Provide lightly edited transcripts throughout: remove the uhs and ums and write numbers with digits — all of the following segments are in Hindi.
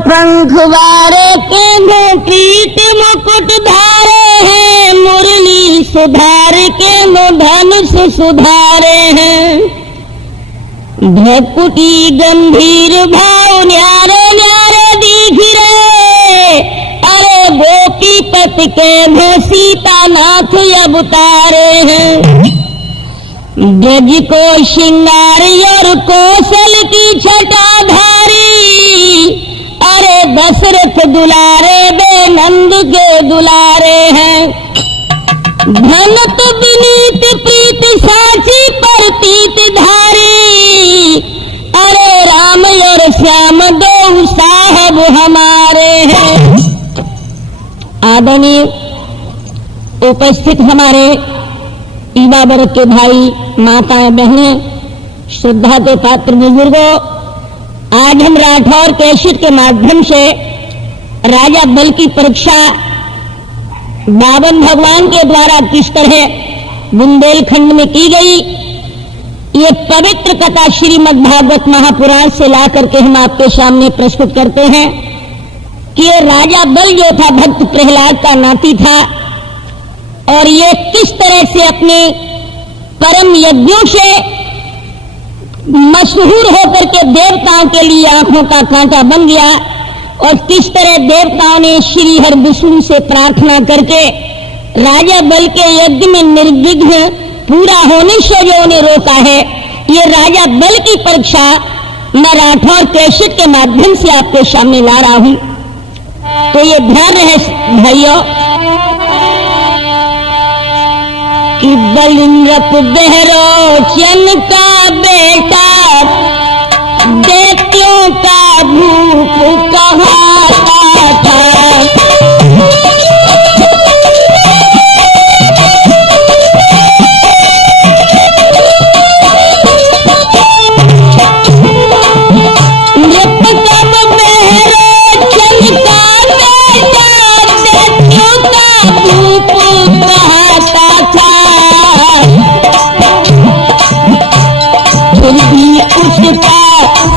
पंख वारे के पीठ मुकुट धारे हैं, मुरली सुधार के धनुष सुधारे हैं। भकुटी गंभीर भाव न्यारे न्यारे दिख रहे, अरे गोपीपति के सीता नाथ अब उतारे हैं। ब्रज को श्रृंगार और कौशल की छटाधारी, अरे दशरथ दुलारे बे नंद के दुलारे हैं। धन तो विनीत प्रीत साची पर पीत धारी, अरे राम और श्याम दो साहब हमारे हैं। आदरणीय उपस्थित हमारे युवा वर्ग के भाई माताएं बहनें, श्रद्धा के पात्र बुजुर्गों, आज हम राठौर कैसेट के माध्यम से राजा बल की परीक्षा बावन भगवान के द्वारा किस तरह बुंदेलखंड में की गई, ये पवित्र कथा श्रीमद् भागवत महापुराण से ला करके हम आपके सामने प्रस्तुत करते हैं कि ये राजा बल जो था भक्त प्रहलाद का नाती था, और ये किस तरह से अपने परम यज्ञों से मशहूर होकर के देवताओं के लिए आंखों का कांटा बन गया, और किस तरह देवताओं ने श्री हर विष्णु से प्रार्थना करके राजा बल के यज्ञ में निर्विघ्न पूरा होने से जो उन्हें रोका है। ये राजा बल की परीक्षा मैं राठौर कैसेट के माध्यम से आपके सामने ला रहा हूं, तो ये ध्यान रहे भाइयों कि बलिंद्रप बहरोचन का बेटा दैत्यों का भूप कहाता था।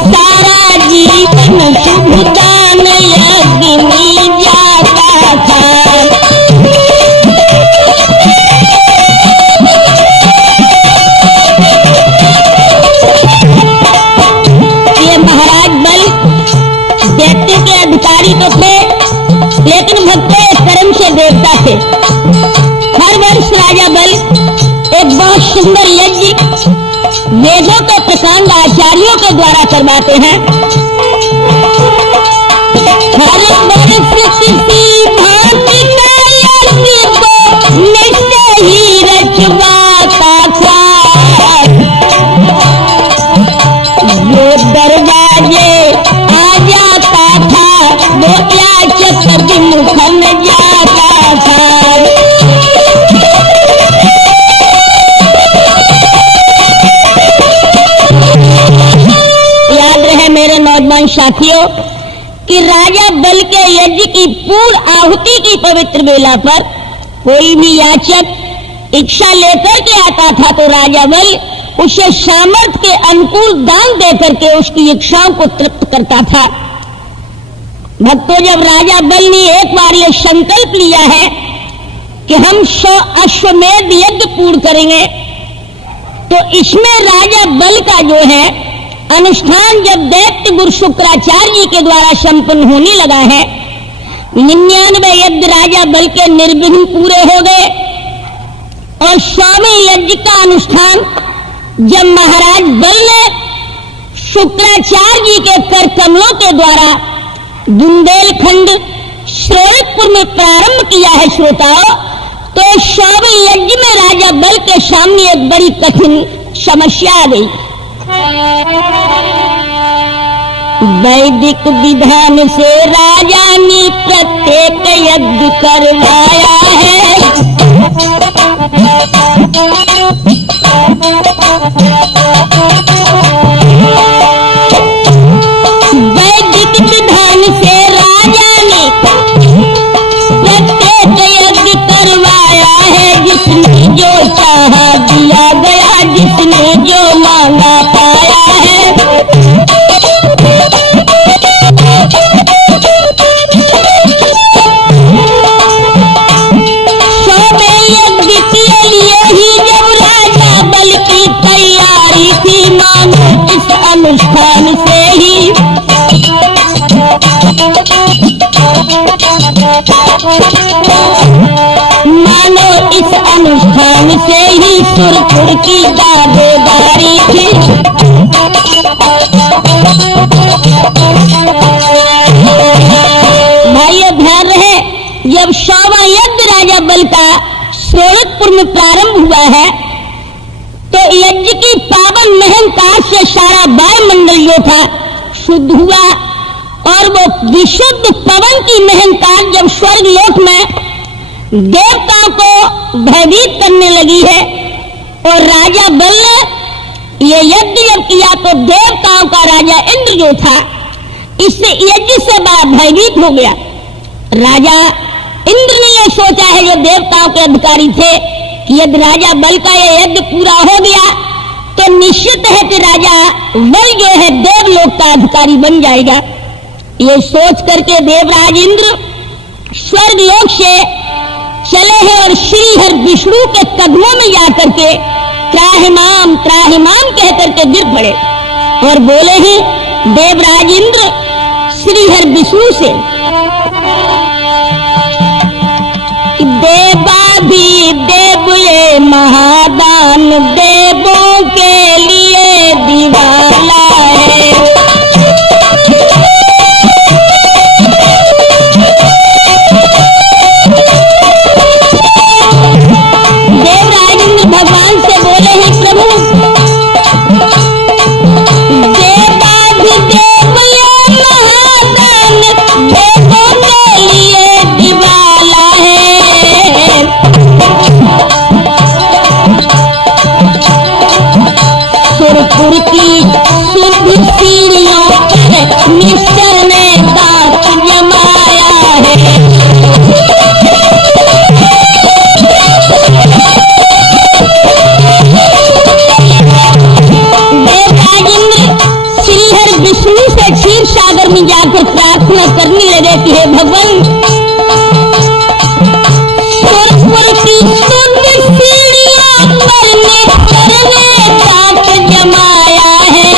सारा जीवन शुभदान यज्ञ में जाता था। ये महाराज बल दैत्य के अधिकारी तो थे, लेकिन भक्तों कर्म से देवता थे। हर वर्ष राजा बल एक बहुत सुंदर यज्ञ वेदों के प्रकांड आचार्यों के द्वारा करवाते हैं। हर वर्ष किसी भांति का यज्ञ को निश्चय ही रचवाता था। जो दरवाजे आ जाता था वो याचक विमुखन जाता था। मेरे नौजवान साथियों कि राजा बल के यज्ञ की पूर्ण आहुति की पवित्र बेला पर कोई भी याचक इच्छा लेकर के आता था तो राजा बल उसे सामर्थ्य के अनुकूल दान देकर के उसकी इच्छाओं को तृप्त करता था। भक्तों, जब राजा बल ने एक बार यह संकल्प लिया है कि हम 100 अश्वमेध यज्ञ पूर्ण करेंगे, तो इसमें राजा बल का जो है अनुष्ठान जब दैत्य गुरु शुक्राचार्य जी के द्वारा संपन्न होने लगा है, 99 यज्ञ राजा बल के निर्विघ्न पूरे हो गए, और 100वें यज्ञ का अनुष्ठान जब महाराज बल ने शुक्राचार्य जी के कर कमलों के द्वारा बुंदेलखंड श्रोणितपुर में प्रारंभ किया है श्रोताओं, तो 100वें यज्ञ में राजा बल के सामने एक बड़ी कठिन समस्या आ गई। वैदिक विधान से राजा ने प्रत्येक यज्ञ करवाया है। वैदिक विधान से राजा ने प्रत्येक यज्ञ करवाया है। जिसने जो चाहा दिया गया, जिसने जो मांगा पाया है। मानो इस अनुष्ठान से ही सुरपुर की दावेदारी थी। भाइयों ध्यान रहे, जब 100वां यज्ञ राजा बल का सोरठपुर में प्रारंभ हुआ है तो यज्ञ की पावन महंकार से सारा वायुमंडल जो था शुद्ध हुआ और वो विशुद्ध पवन की महंकार जब स्वर्ग लोक में देवताओं को भयभीत करने लगी है और राजा बल ने ये यज्ञ जब किया तो देवताओं का राजा इंद्र जो था इससे यज्ञ से बड़ा भयभीत हो गया। राजा इंद्र ने यह सोचा है, जो देवताओं के अधिकारी थे, कि यदि राजा बल का यह यज्ञ पूरा हो गया तो निश्चित है कि राजा बल जो है देवलोक का अधिकारी बन जाएगा। ये सोच करके देवराज इंद्र स्वर्ग लोक से चले हैं और श्री हर विष्णु के कदमों में जाकर के त्राहिमाम त्राहिमाम कह करके गिर पड़े और बोले हैं देवराज इंद्र श्री हर विष्णु से, देवा भी देव ये महादान देवों के लिए दीवाला है। देवराज इंद्र भगवान से बोले हैं प्रभु, देवा भी देव ये महादान देवों के लिए दीवाला है। सुरपुर की शुद्ध सीढ़ियों पर निश्चर ने दांत जमाया है। देवराज इंद्र श्रीहर विष्णु से क्षीर सागर में जाकर प्रार्थना करने लगे कि हे भगवान, सुरपुर की शुद्ध सीढ़ियों पर निश्चर ने दांत जमाया है।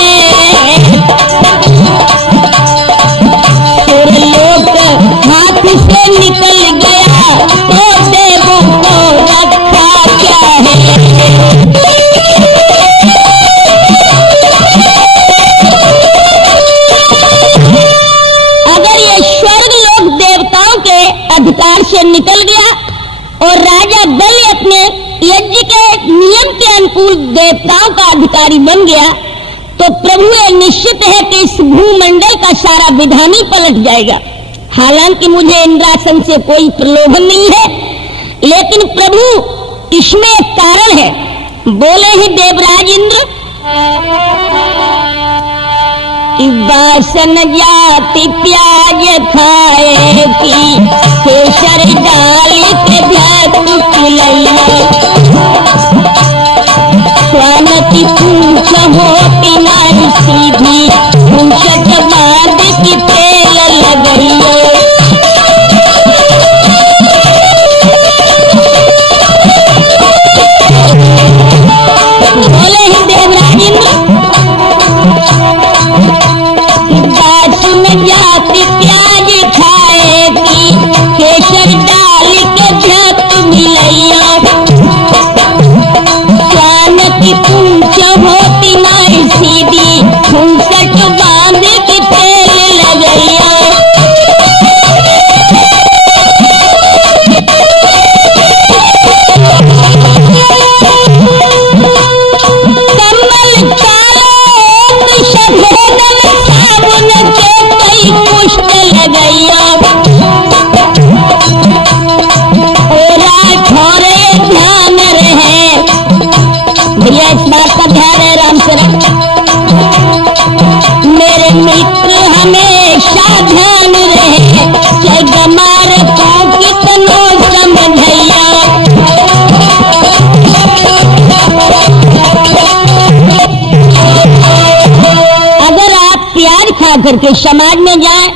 सुरलोक हाथ से निकल गया तो देवों को रखा क्या है। अगर ये स्वर्ग लोक देवताओं के अधिकार से निकल गया और राजा बल अपने यज्ञ के नियम के अनुकूल देवताओं का अधिकारी बन गया तो प्रभु ये निश्चित है कि इस भूमंडल का सारा विधान ही पलट जाएगा। हालांकि मुझे इंद्रासन से कोई प्रलोभन नहीं है, लेकिन प्रभु इसमें एक कारण है। बोले ही देवराज इंद्र, वासन जाति प्याज खाएगी केसर डाल के धतु पिलैया, स्वर्ण की पूंछ होती नारी सीधी पूंछट बांध की तेल लगैया। बोले ही देवराज इंद्र, वासन जाति प्याज खाएगी केसर डाल के धतु मिलैया, स्वान की पूंछ होती नारी सीधी पूंछट बांध के तेल लगैया। कमल चालो सभोदन साबुन के कई पुष्ट लगैया, ओरा छोरे ध्यान रहे। भैया इस बात का ध्यान है राम शरण, मेरे मित्र हमेशा ध्यान रहे, चाहे गमार को कितनो समझैया। अगर आप प्याज खा करके समाज में जाएं,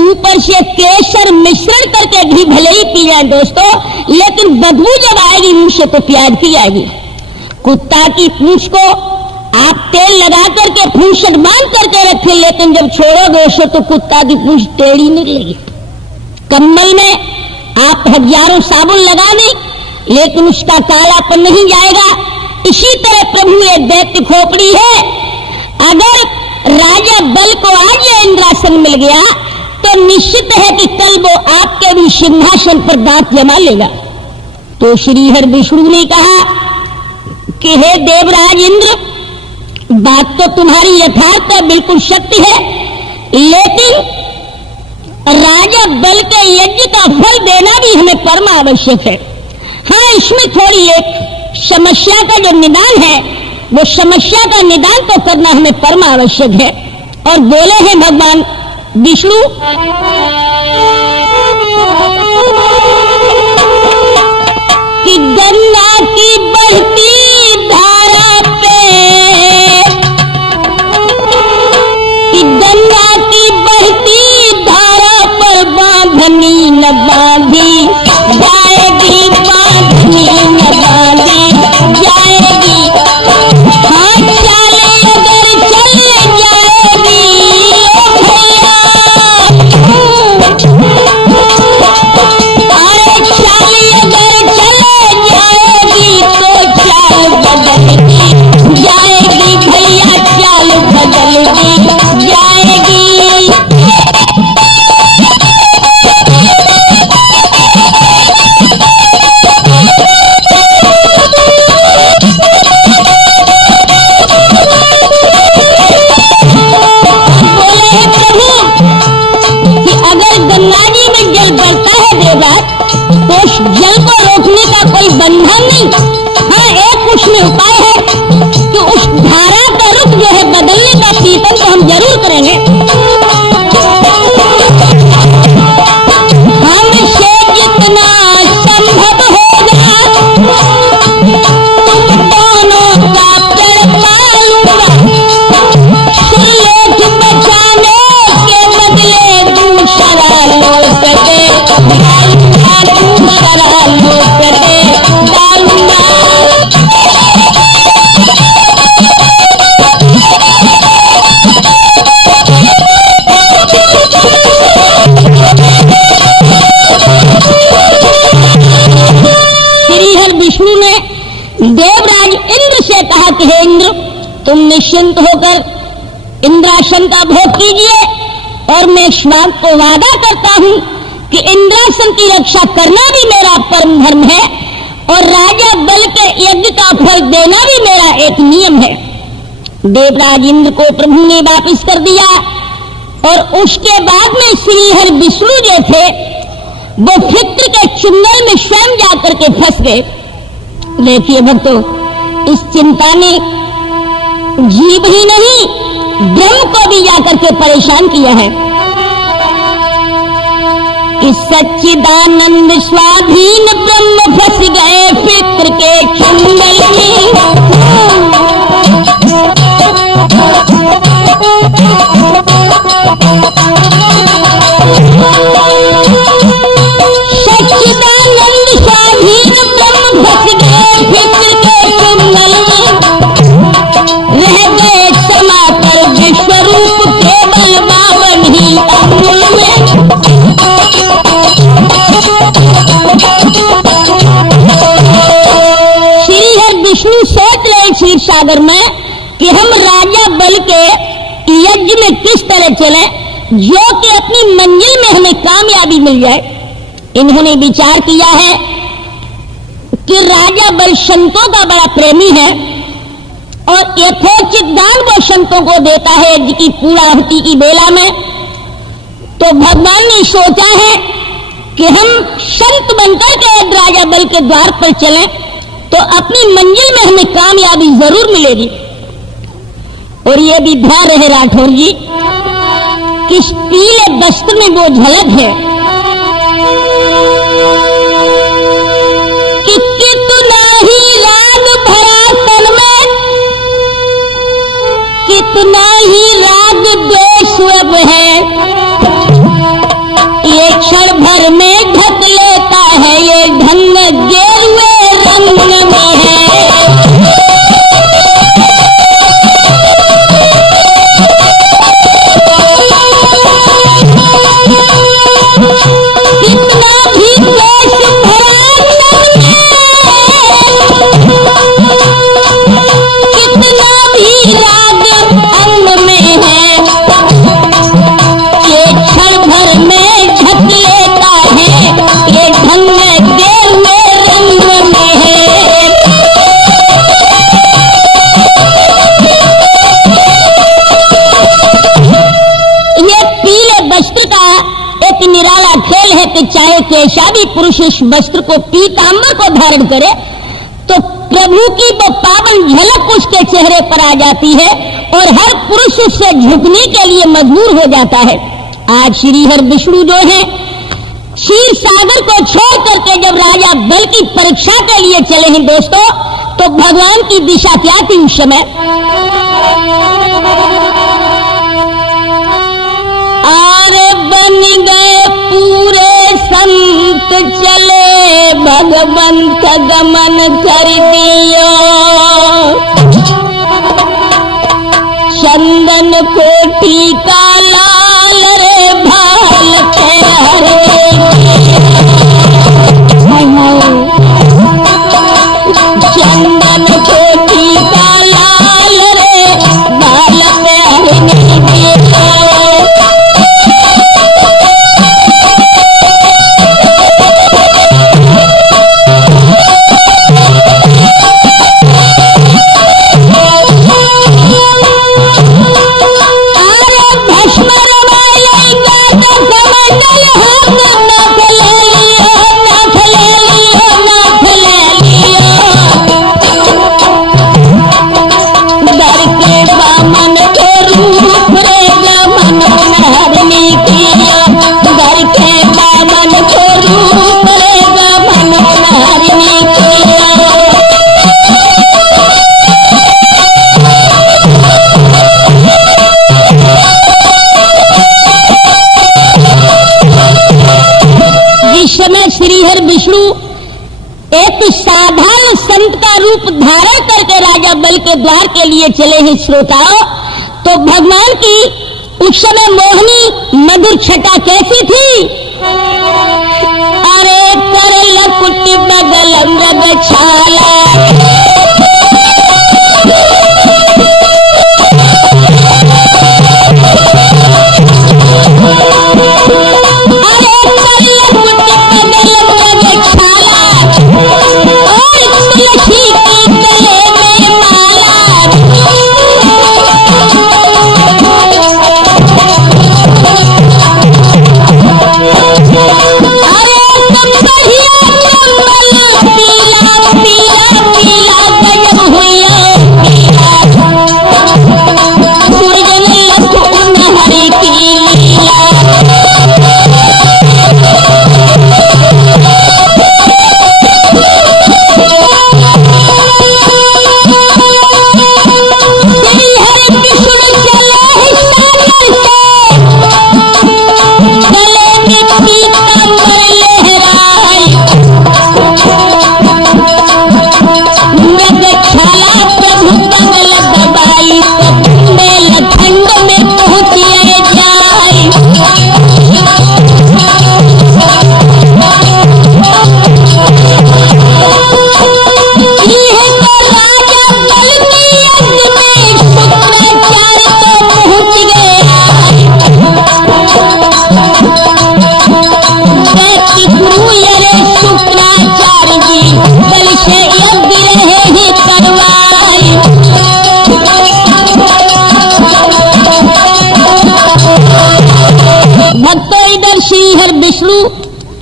ऊपर से केसर मिश्रण करके घी भले ही पी जाए दोस्तों, लेकिन बदबू जब आएगी मुंह से तो प्याज की आएगी। कुत्ता की पूंछ को आप तेल लगा करके पूंछट बांध करके रखें, लेकिन जब छोड़ोगे उसे तो कुत्ता की पूंछ टेढ़ी निकलेगी। कम्बल में आप हजारों साबुन लगा दें लेकिन उसका कालापन नहीं जाएगा। इसी तरह प्रभु एक दैत्य खोपड़ी है। अगर राजा बल को आज यह इंद्रासन मिल गया तो निश्चित है कि कल वो आपके भी सिंहासन पर दांत जमा लेगा। तो श्रीहरि विष्णु ने कहा कि हे देवराज इंद्र, बात तो तुम्हारी यथार्थ है, बिल्कुल सत्य है, लेकिन राजा बल के यज्ञ का फल देना भी हमें परम आवश्यक है। हाँ, इसमें थोड़ी एक समस्या का जो निदान है, वो समस्या का निदान तो करना हमें परम आवश्यक है। और बोले हैं भगवान विष्णु कि गंगा की बहती धारा पे, कि गंगा की बहती धारा पर बांधनी न बांधी जाएगी, बांधनी न बांधी जाएगी। हाँ, चाले अगर चले जाएगी भैया, अरे चाले अगर चले जाएगी तो चाल बदलगी जाएगी भैया, चाल बदलगी जाएगी। तो उस जल को रोकने का कोई बंधन नहीं। हाँ, एक उसमें उपाय है कि उस धारा का रुख जो है बदलने का कीर्तन तो हम जरूर करेंगे। हमसे जितना संभव होगा तुम दोनों का तड़पा लूंगा। सुलेख बचाने के बदले दूसरा लोट दे डालूंगा, दूसरा लोट दे डालूंगा। श्रीहरि विष्णु ने देवराज इंद्र से कहा कि हे इंद्र, तुम निश्चिंत होकर इंद्रासन का भोग कीजिए और मैं स्वामी को वादा करता हूं कि इंद्रासन की रक्षा करना भी मेरा परम धर्म है और राजा बल के यज्ञ का फल देना भी मेरा एक नियम है। देवराज इंद्र को प्रभु ने वापिस कर दिया और उसके बाद में श्रीहरि विष्णु जो थे वो फिक्र के चुंगल में स्वयं जाकर के फंस गए। देखिए भक्तों, इस चिंता ने जीव ही नहीं ब्रह्म को भी जाकर के परेशान किया है कि सच्चिदानंद स्वाधीन ब्रह्म फंस गए फिक्र के चुंगल में। सच्चिदानंद स्वाधीन ब्रह्म फंस गए फिक्र के चुंगल में। रह गए समाकर विश्वरूप केवल बावन ही अंगुल में। श्रीहरि विष्णु सोच रहे क्षीर सागर में कि हम राजा बल के यज्ञ में किस तरह चले जो कि अपनी मंजिल में हमें कामयाबी मिल जाए। इन्होंने विचार किया है कि राजा बल संतों का बड़ा प्रेमी है और यथोचित दान वो संतों को देता है यज्ञ की पूर्णाहुति की बेला में। तो भगवान ने सोचा है कि हम संत बनकर के राजा बल के द्वार पर चलें तो अपनी मंजिल में हमें कामयाबी जरूर मिलेगी। और ये भी ध्यान रहे राठौर जी, किस पीले वस्त्र में वो झलक है कि कितना ही राग भरा तन में, कितना ही राग द्वेष अब है, ये क्षण भर में ढक लेता है, ये ढंग गेरुए रंग में है। कितना भी एक निराला खेल है कि चाहे कैसा भी पुरुष इस वस्त्र को पीतांबर को धारण करे तो प्रभु की वो पावन झलक उसके चेहरे पर आ जाती है और हर पुरुष उससे झुकने के लिए मजबूर हो जाता है। आज श्रीहर विष्णु जो है क्षीर सागर को छोड़ करके जब राजा बल की परीक्षा के लिए चले हैं दोस्तों, तो भगवान की दिशा क्या थी उस समय? आरे बन गए पूरे संत चले भगवंत गमन कर दियो, चंदन कोटि का लाल रे भाल के हरे, चंदन कोटि का लाल रे भाल पे हरे। श्रीहर विष्णु एक साधारण संत का रूप धारण करके राजा बल के द्वार के लिए चले हैं श्रोताओं, तो भगवान की उस समय मोहनी मधुर छटा कैसी थी? अरे करल कुटी बगल मृग छाला,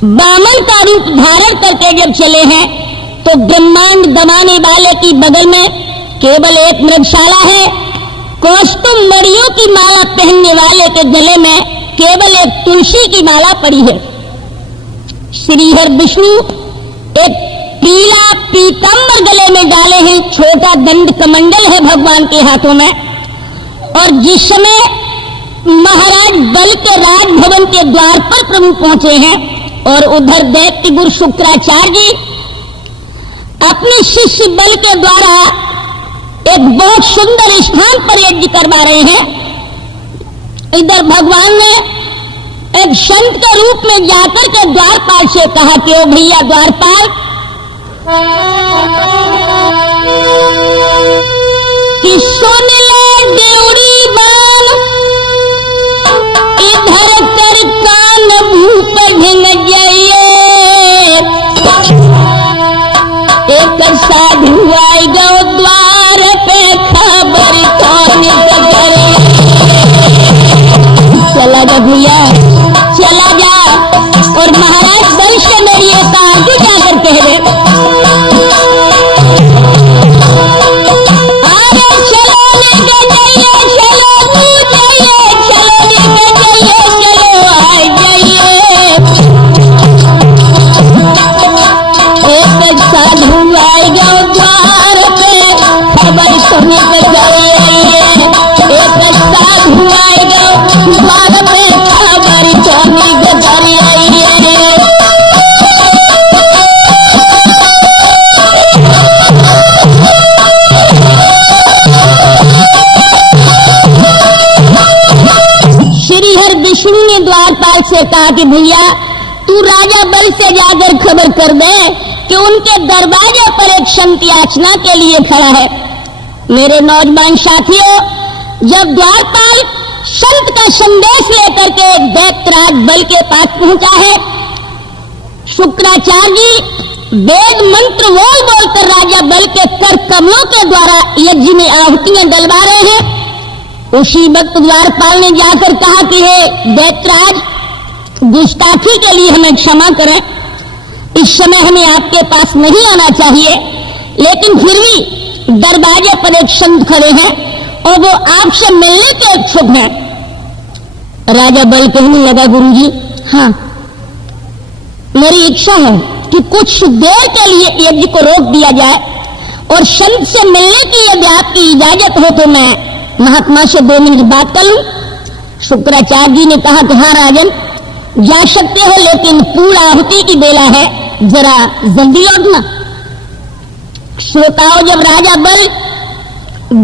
बामन का रूप धारण करके जब चले हैं तो ब्रह्मांड दबाने वाले की बगल में केवल एक मृगशाला है, कौस्तुभ मणियों की माला पहनने वाले के गले में केवल एक तुलसी की माला पड़ी है। श्रीहर विष्णु एक पीला पीतांबर गले में डाले हैं, छोटा दंड कमंडल है भगवान के हाथों में, और जिस समय महाराज बल के राजभवन के द्वार पर प्रभु पहुंचे हैं और उधर दैत्य गुरु शुक्राचार्य जी अपने शिष्य बल के द्वारा एक बहुत सुंदर स्थान पर यज्ञ करवा रहे हैं, इधर भगवान ने एक संत के रूप में जाकर के द्वारपाल से कहा कि ओ भैया द्वारपाल, कि सुन ले देवड़ी बाल, इधर कर कान भूप ढंग जाइए, एक साधु आई गो द्वार पे खबर कौन करे। चला जा भैया चला जा, और महाराज बल से मेरी एक आगे जाकर कह दे, अरे चलो लेके जाइए, चलो तू जाइए, चलो लेके जाइए, चलो आ जाइए। एक साधु आएगा द्वार पे, खबर तुम्हें पे जाइए। एक साधु आएगा द्वार पे, खबर तुम्हें पे जाइए। श्रीहर विष्णु ने द्वारपाल से कहा कि भैया तू राजा बल से जाकर खबर कर दे कि उनके दरवाजे पर एक संत याचना के लिए खड़ा है। मेरे नौजवान साथियों, जब द्वारपाल संत का संदेश लेकर के दैत्यराज बल के पास पहुंचा है, शुक्राचार्य जी वेद मंत्र बोल बोलकर राजा बल के कर कमलों के द्वारा यज्ञ में आहुतियां डलवा रहे हैं। उसी वक्त द्वारपाल ने जाकर कहा कि हे दैत्यराज, गुस्ताखी के लिए हमें क्षमा करें, इस समय हमें आपके पास नहीं आना चाहिए, लेकिन फिर भी दरवाजे पर एक संत खड़े हैं और वो आपसे मिलने के इच्छुक हैं। राजा बल कहने लगा, गुरुजी हाँ, मेरी इच्छा है कि कुछ देर के लिए यज्ञ को रोक दिया जाए और संत से मिलने की यदि आपकी इजाजत हो तो मैं महात्मा से 2 मिनट बात कर लूं। शुक्राचार्य जी ने कहा कि हाँ राजन, जा सकते हो, लेकिन पूर्ण आहुति की बेला है, जरा जल्दी लौटना। श्रोताओं, जब राजा बल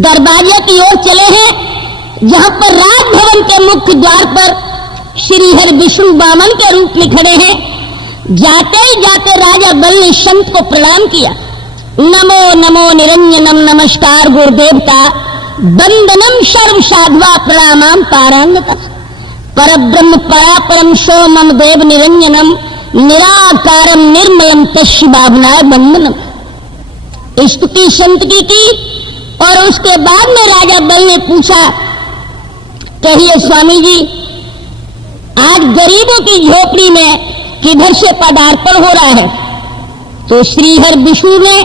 दरवाजे की ओर चले हैं, जहां पर राजभवन के मुख्य द्वार पर श्रीहर विष्णु वामन के रूप में खड़े हैं, जाते ही जाते राजा बल ने संत को प्रणाम किया। नमो नमो निरंजनम, नमस्कार गुरुदेवता, वंदनम सर्व साध्वा प्रणामम पारांगता, परब्रह्म परापरम सोमम देव निरंजनम, निराकारम निर्मलम तस्य भावनाय वंदनम। स्तुति संत की और उसके बाद में राजा बल ने पूछा, कहिए स्वामी जी, आज गरीबों की झोपड़ी में किधर से पदार्पण हो रहा है? तो श्रीहर विष्णु ने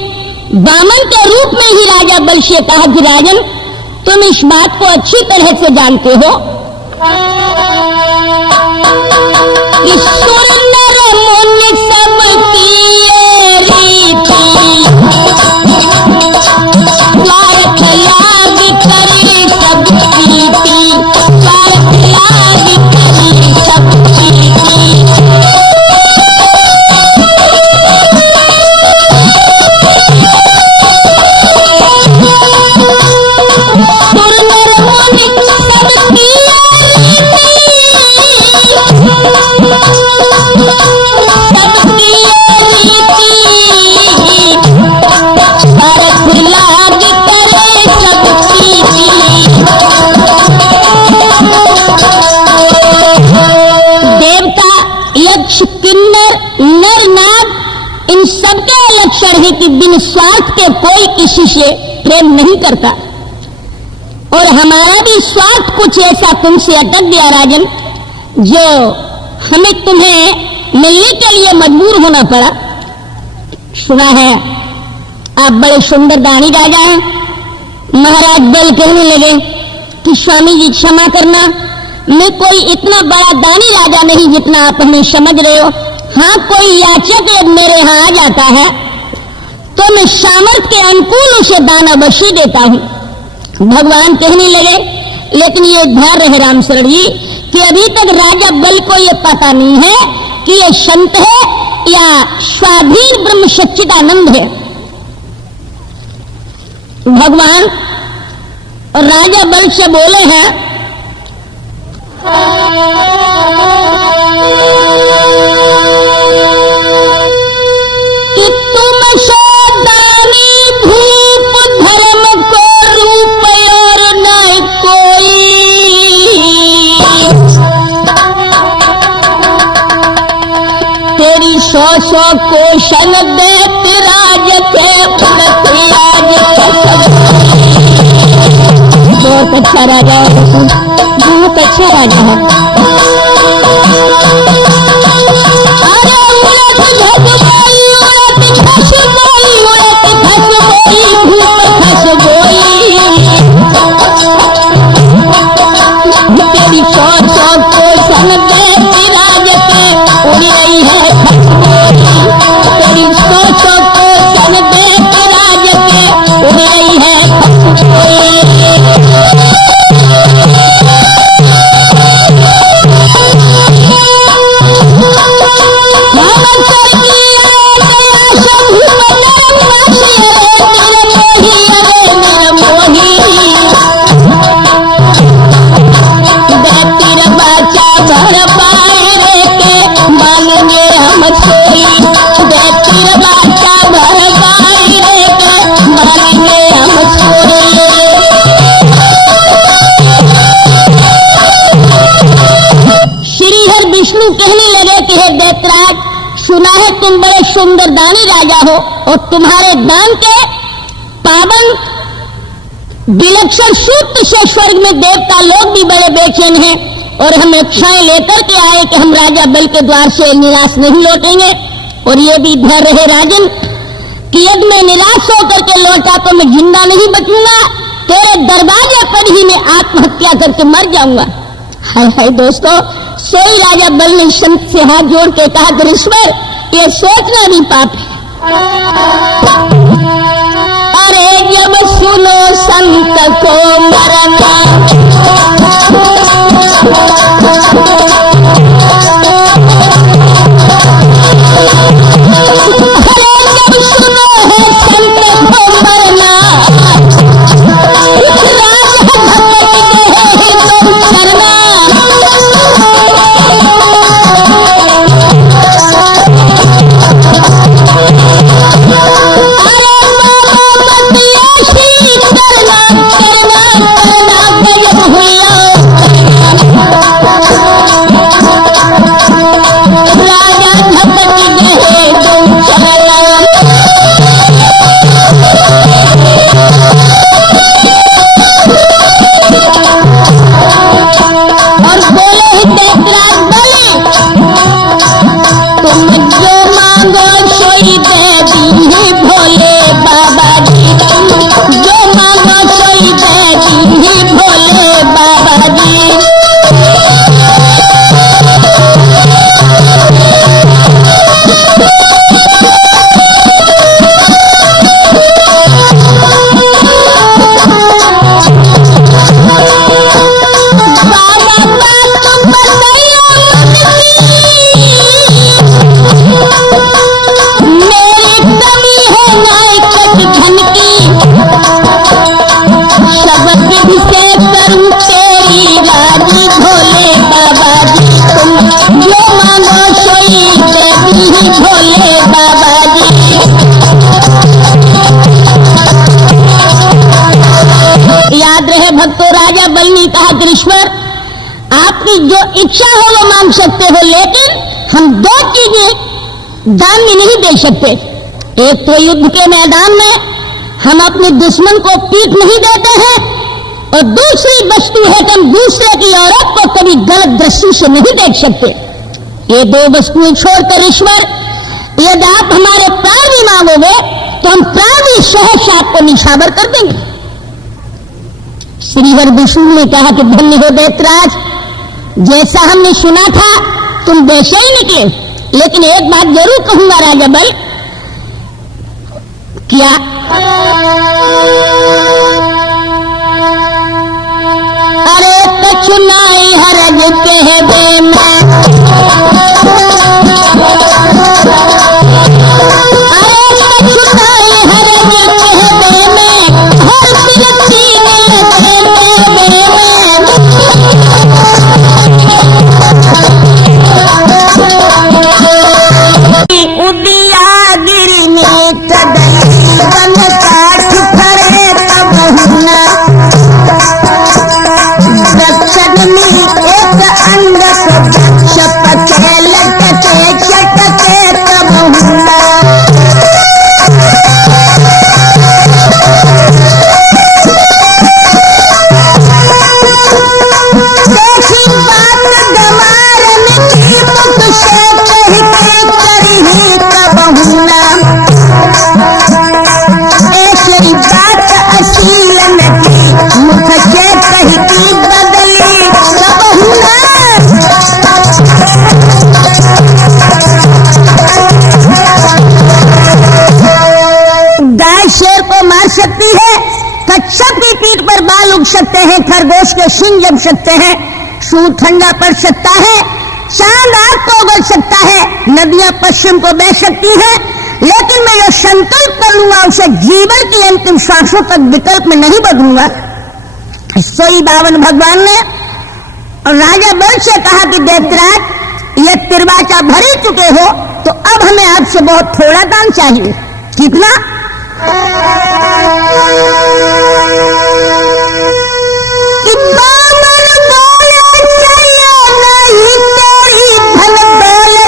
वामन के रूप में ही राजा बल से कहा कि राजन, तुम इस बात को अच्छी तरह से जानते हो कि सुर नर मुनि सब की रीति, स्वार्थ लाग करी सब प्रीति, स्वार्थ लाग करी सब प्रीति। है कि बिन स्वार्थ के कोई किसी से प्रेम नहीं करता, और हमारा भी स्वार्थ कुछ ऐसा तुमसे अटक गया राजन, जो हमें तुम्हें मिलने के लिए मजबूर होना पड़ा। सुना है आप बड़े सुंदर दानी राजा हैं। महाराज बल कहने लगे कि स्वामी जी क्षमा करना, मैं कोई इतना बड़ा दानी राजा नहीं जितना आप हमें समझ रहे हो। हाँ, कोई याचक मेरे यहाँ आ जाता है तो मैं सामर्थ्य के अनुकूल उसे दान अवश्य देता हूँ। भगवान कहने लगे, लेकिन ये ध्यान रहे राम शरण जी कि अभी तक राजा बल को ये पता नहीं है कि ये संत है या स्वाधीन ब्रह्म सच्चिदानंद है। भगवान और राजा बल से बोले हैं, कि तुम सदानी धूप धर्म को रूप और न कोई, तेरी 100 कोशन देत राज के बहुत अच्छा राजा है, बहुत अच्छा राजा है। लगे कि हे दैत्यराज, सुना है तुम बड़े सुंदर दानी राजा हो और तुम्हारे दान के पावन विलक्षण सूत्र से स्वर्ग में देवता लोग भी बड़े बेचैन हैं और हम रक्षाएं लेकर के आए कि हम राजा बल के द्वार से निराश नहीं लौटेंगे। और ये भी धैर्य रहे राजन कि यदि मैं निराश होकर के लौटा तो मैं जिंदा नहीं बचूंगा, तेरे दरवाजे पर ही मैं आत्महत्या करके मर जाऊंगा। हाय हाय दोस्तों, सोई राजा बल ने संत से हाथ जोड़ के कहा कि ईश्वर, ये सोचना भी पाप है। अरे जब सुनो संत को मरना, आपकी जो इच्छा हो वो मांग सकते हो, लेकिन हम दो चीजें दान में नहीं दे सकते। एक तो युद्ध के मैदान में हम अपने दुश्मन को पीठ नहीं देते हैं, और दूसरी वस्तु है कि हम दूसरे की औरत को कभी गलत दृष्टि से नहीं देख सकते। ये दो वस्तुएं छोड़कर ईश्वर, यदि आप हमारे प्राण भी मांगोगे तो हम प्राण भी सहज आपको निछावर कर देंगे। श्रीहर विष्णु ने कहा कि धन्य हो दैत्यराज, जैसा हमने सुना था तुम वैसे ही निकले, लेकिन एक बात जरूर कहूंगा राजा बल। क्या? अरे कछुनाई हरज कहबे में, अरे कछुनाई हरज कहबे में, हर पिलती मिलते कहबे में, उदिया गिरी में कदई बन काठ फरे तब हुना, दक्षिण में एक अंग को दक्ष पके लटके चटके तब हुना। देखी बात गमारन की मुख से कही करही तब हुना, ऐसी बात असील नटी मुख से कही की बदली तब हुना। गाय शेर को मार सकती है, कच्छप की पीठ पर बाल उग सकते हैं, खरगोश के सिंग जम सकते हैं, सूर ठंडा पड़ सकता है, चांद आग को उगल सकता है, नदियां पश्चिम को बह सकती हैं, लेकिन मैं यह संकल्प कर लूंगा उसे जीवन की अंतिम श्वासों तक विकल्प में नहीं बदलूंगा। सोई बावन भगवान ने और राजा बल से कहा कि दैत्यराज, ये तिरवाचा भर ही चुके हो, तो अब हमें आपसे बहुत थोड़ा दान चाहिए। कितना? बामन बोले चाहिए नहीं तेरी धन दौलत,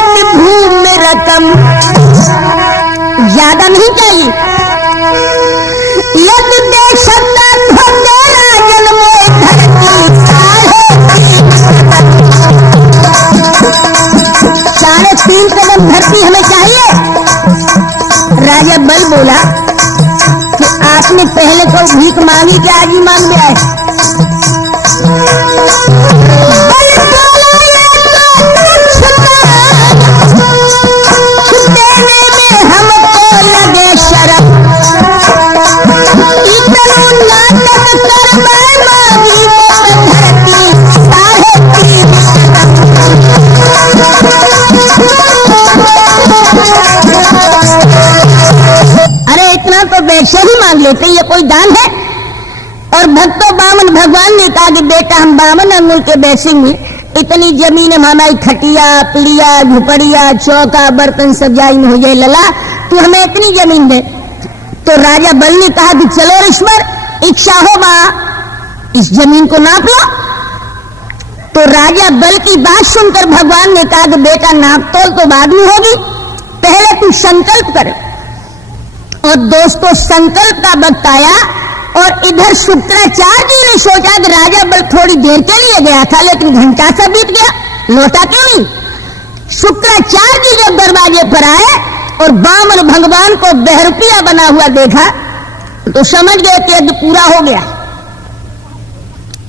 करम। ज्यादा नहीं चाहिए। यद देशत धोते राजन में धरती साढ़े 3 कदम धरती हमें चाहिए। राजा बल बोला कि आपने पहले तो भीख मांगी कि आज ही मांग गया है। तो वैसे ही मांग लेते, ये कोई दान है। और भक्तों बामन भगवान ने कहा कि बेटा हम बामन अंगुल के बैसेंगे, इतनी जमीन हमारी खटिया पीड़िया झुपड़िया चौका बर्तन सब जाई में हो जाए लला, तू हमें इतनी जमीन दे। तो राजा बल ने कहा कि चलो ईश्वर इच्छा हो बा इस जमीन को नाप लो। तो राजा बल की बात सुनकर भगवान ने कहा कि बेटा नाप तोल तो बाद में होगी, पहले तू संकल्प कर। और दोस्तों संकल्प का वक्त आया और इधर शुक्राचार्य जी ने सोचा कि राजा बल थोड़ी देर के लिए गया था, लेकिन घंटा सा बीत गया, लौटा क्यों नहीं। शुक्राचार्य जी जब दरवाजे पर आए और बामन भगवान को बहरूपिया बना हुआ देखा तो समझ गए कि यज्ञ पूरा हो गया।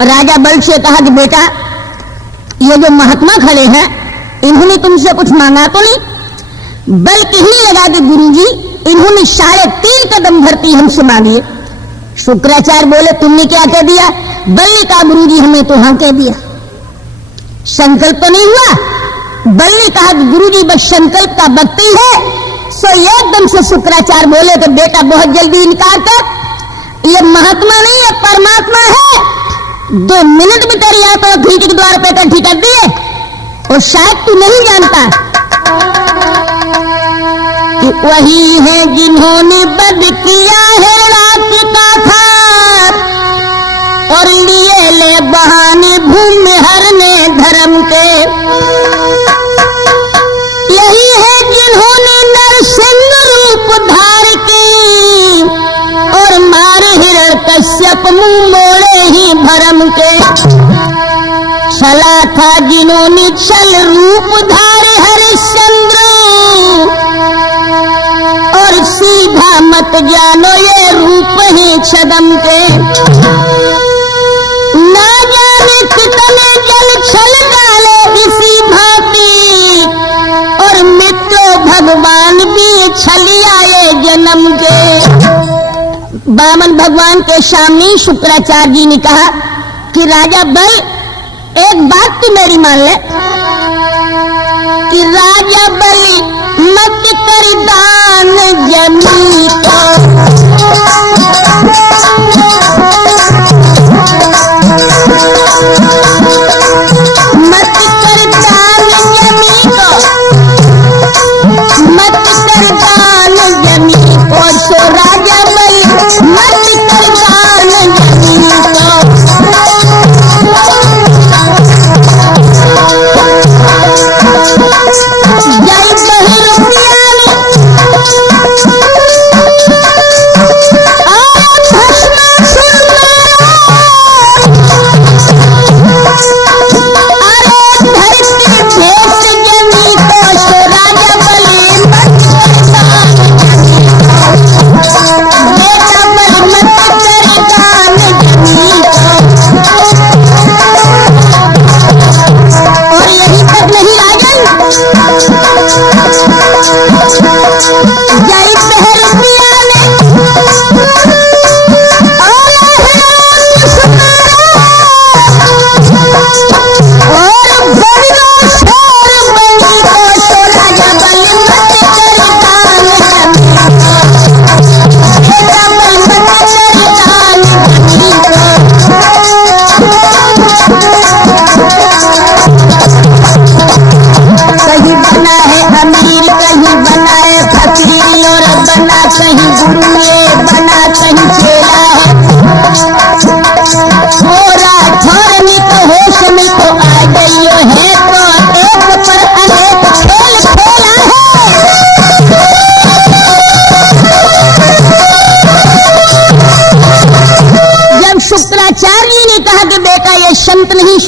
राजा बल से कहा कि बेटा ये जो महात्मा खड़े हैं इन्होंने तुमसे कुछ मांगा तो नहीं। बल कहने लगा कि गुरुजी इन्होंने 3.5 कदम धरती हमसे मांगी है। शुक्राचार्य बोले तुमने क्या कह दिया। बल ने कहा गुरुजी हमें तो हाँ कह दिया, संकल्प तो नहीं हुआ। बल ने कहा कि गुरुजी बस संकल्प का वक्त ही है। सो एकदम से शुक्राचार्य बोले कि बेटा बहुत जल्दी इनकार कर, ये महात्मा नहीं है परमात्मा है। 2 मिनट में तेरी आता खिड़की के द्वार पे इकट्ठी कर दिए। और शायद तू नहीं जानता कि वही है जिन्होंने बद किया है रात का था और लिए ले बहाने भूमि हरने धर्म के। यही है जिन्होंने नरसिंह रूप धार के और मारे हिरण्यकश्यप मुंह मोड़े ही भरम के। छला था जिन्होंने छल रूप धारे हरिश्चंद्र और सीधा मत जानो ये रूप ही छदम के। ना जाने कितने जल छल डाले इसी भांति और मित्रों भगवान भी छलियाए जन्म के। बामन भगवान के सामने शुक्राचार्य जी ने कहा कि राजा बल एक बात तू मेरी मान ले कि राजा बल मत कर दान जमी को। मत कर दान जमी को, मत कर दान जमी को। सो राजा बल मत कर दान जमी को।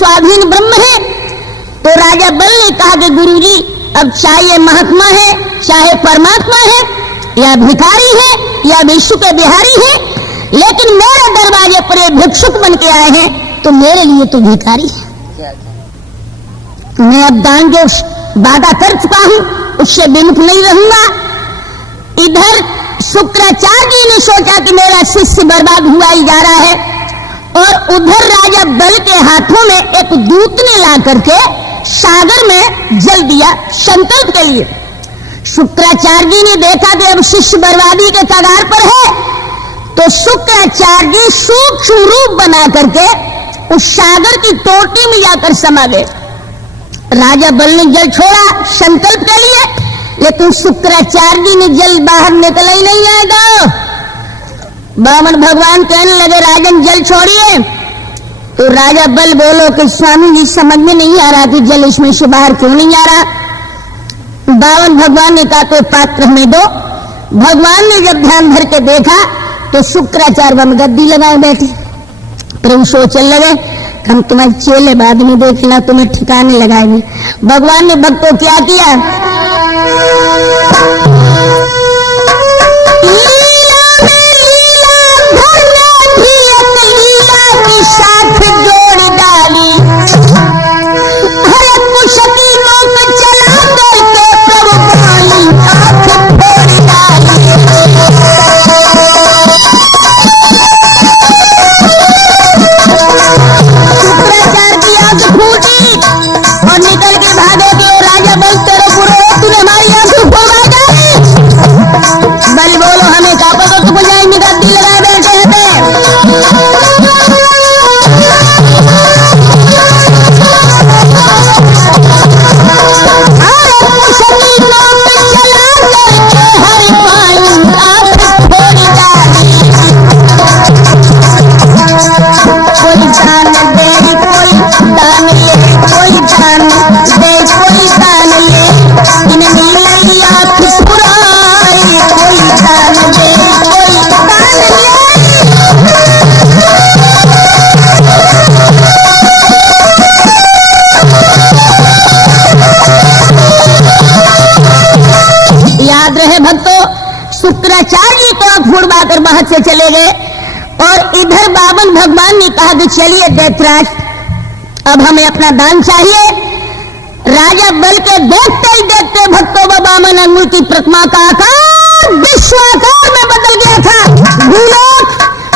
स्वाधीन ब्रह्म है। तो राजा बल ने कहा कि गुरुजी, अब चाहे महात्मा है, चाहे परमात्मा है, या भिखारी है, या विश्व के बिहारी है, लेकिन मेरे दरवाजे पर एक भिक्षुक बन के आए हैं, तो मेरे लिए तो भिखारी है। मैं अब दान जो वादा कर चुका हूं उससे विमुख नहीं रहूंगा। इधर शुक्राचार्य जी ने सोचा कि मेरा शिष्य बर्बाद हुआ ही जा रहा है, और उधर राजा बल के हाथों में एक दूत ने ला करके सागर में जल दिया संकल्प के लिए। शुक्राचार्य जी ने देखा कि अब शिष्य बर्बादी के कगार पर है, तो शुक्राचार्य जी सूक्ष्म रूप बना करके उस सागर की टोटी में जाकर समा गए। राजा बल ने जल छोड़ा संकल्प के लिए, लेकिन शुक्राचार्य जी ने जल बाहर निकल ही नहीं आएगा। बामन भगवान कहने लगे, राजन जल छोड़िए। तो राजा बल बोलो कि स्वामी जी समझ में नहीं आ रहा कि जल इसमें से बाहर क्यों नहीं आ रहा। बावन भगवान ने कहा तो पात्र में दो। भगवान ने जब ध्यान भर के देखा तो शुक्राचार्य वहां गद्दी लगाए बैठे। प्रभु सोचने लगे, हम तुम्हारे चेले बाद में देखना, तुम्हें ठिकाने लगाएंगे। भगवान ने भक्तों क्या किया, साथ जोड़ डाली, हर कुशती नोक चला करके प्रभु बोली आंख फोड़ डाली। शुक्राचार्य की आंख फूटी और निकल के भागे कि राजा बल तेरे पुरोहित तूने हमारी आंख फोड़ डाली। बल बोलो, हमें क्या पता तुमको जाएंगे, गद्दी लगाए बैठे हैं। शुक्राचार्य जी तो फुड़वा कर बाहर से चले गए, और इधर बावन भगवान ने कहा कि चलिए दैत्यराज, अब हमें अपना दान चाहिए। राजा बल के देखते ही देखते भक्तों व बामन अंगुल की प्रतिमा का आकार विश्वाकार में बदल गया था। भूलोक,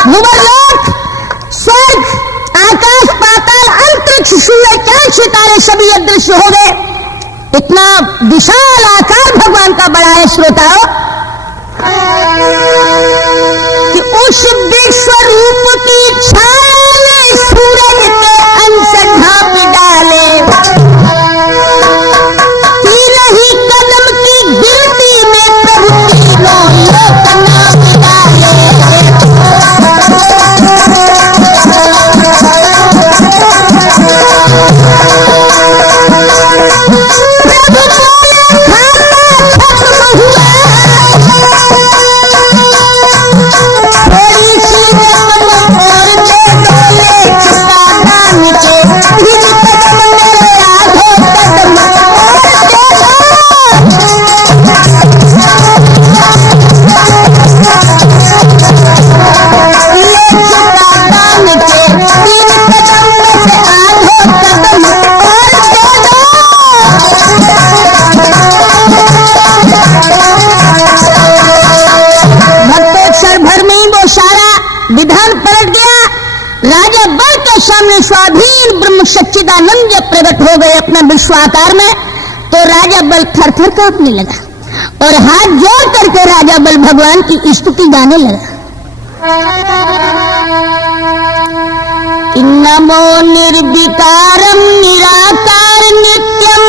भूवर्लोक, स्वर्ग, आकाश, पाताल, अंतरिक्ष, सूर्य, चांद, सितारे सभी अदृश्य हो गए। इतना विशाल आकार भगवान का बड़ा है श्रोताओं कि उस विश्व रूप की छाया ने सूरज के अंश ढांप डाले। तीन ही कदम की गिनती में प्रभु तीनों लोक नाप डाले। स्वाधीन ब्रह्म सच्चिदानंद जब प्रकट हो गए अपना विश्वाकार में, तो राजा बल थर-थर कांपने लगा और हाथ जोड़ करके राजा बल भगवान की स्तुति गाने लगा। नमो निर्विकारम निराकार नित्यम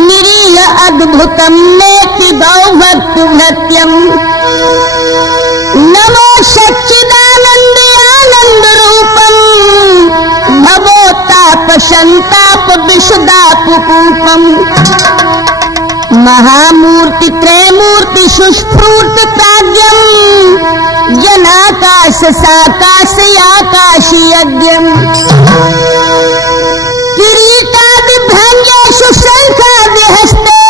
निरीह अद्भुतम नेतिदौ भक्तु भक्त्यम। नमो सच्चिदानंद आनंद रूपम भवोताप संताप विषदाप कूपम। महामूर्ति त्रैमूर्ति सुस्फूर्त प्राज्ञम जनाकाश साकाश आकाश यज्ञम किरीटादिभ्रंजेषु शंखादिहस्ते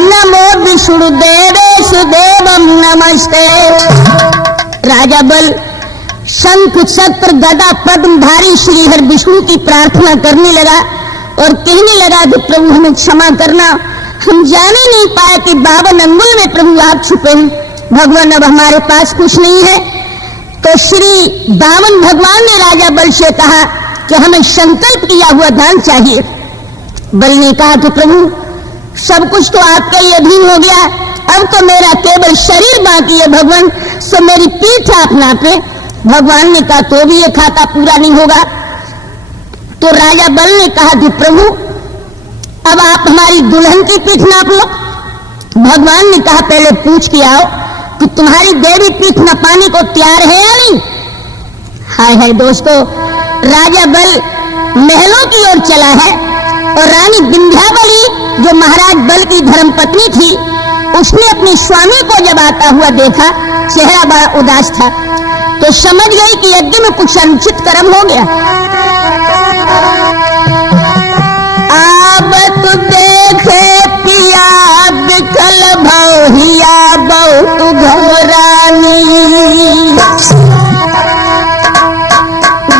नमो विष्णुदेवेषु देवम नमस्ते। राजा बल शंख चक्र गदा पद्मधारी श्रीहरि विष्णु की प्रार्थना करने लगा और कहने लगा कि प्रभु हमें क्षमा करना, हम जाने नहीं पाए कि 52 अंगुल में प्रभु आप छुपे हैं। भगवान अब हमारे पास कुछ नहीं है। तो श्री 52 भगवान ने राजा बल से कहा कि हमें संकल्प किया हुआ दान चाहिए। बल ने कहा कि प्रभु सब कुछ तो आपके ही अधीन हो गया, अब तो मेरा केवल शरीर बाकी है भगवान, सो मेरी पीठ आप नापे। भगवान ने कहा तो भी ये खाता पूरा नहीं होगा। तो राजा बल ने कहा कि प्रभु अब आप हमारी दुल्हन की पीठ नाप लो। भगवान ने कहा पहले पूछ के आओ कि तुम्हारी देवी पीठ नपाने को तैयार है या नहीं। हाय हाय दोस्तों, राजा बल महलों की ओर चला है और रानी विंध्यावली जो महाराज बल की धर्मपत्नी थी, उसने अपने स्वामी को जब आता हुआ देखा, चेहरा बड़ा उदास था, तो समझ गई कि यज्ञ में कुछ अनुचित कर्म हो गया। आबत देखे पिया बिकल भौहिया बहुत घबरानी,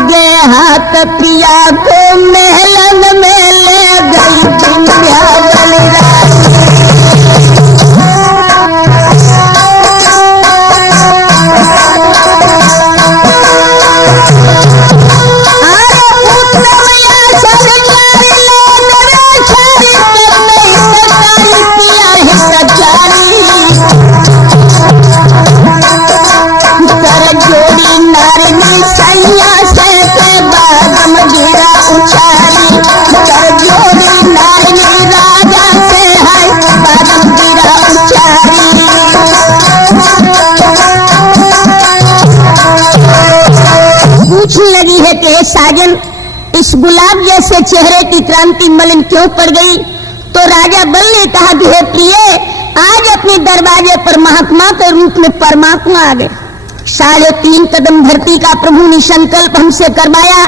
गे हाथ पिया को महलन में ले गई विंध्यावली रानी। लगी है कि साजन इस गुलाब जैसे चेहरे की क्रांति मलिन क्यों पड़ गई। तो राजा बल ने कहा कि हे प्रिय, आज अपने दरवाजे पर महात्मा के रूप में परमात्मा आ गए। 3.5 कदम धरती का प्रभु ने संकल्प हमसे करवाया,